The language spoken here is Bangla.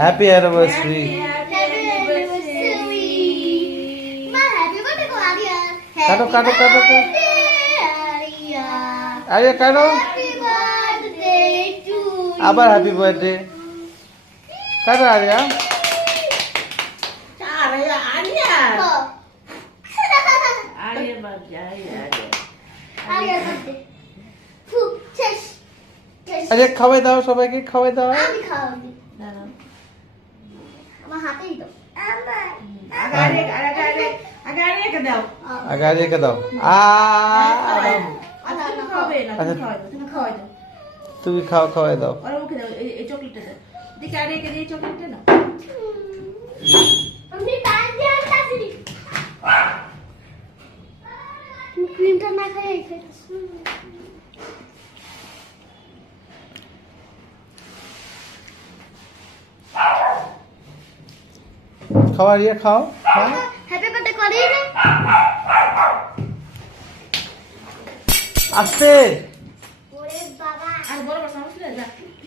Happy anniversary. কাটো কাটো কাটো আরে কাটো আবার হ্যাপি বার্থডে কাটো আরিয়া। আরে খাওয়াই দাও, সবাইকে খাওয়াই দাও। আগে রেখে দাও। তুমি খাও, খাওয়াই দাও। খাও আরিয়া, খাও খাও। হ্যাপি বার্থডে করি আস্তে।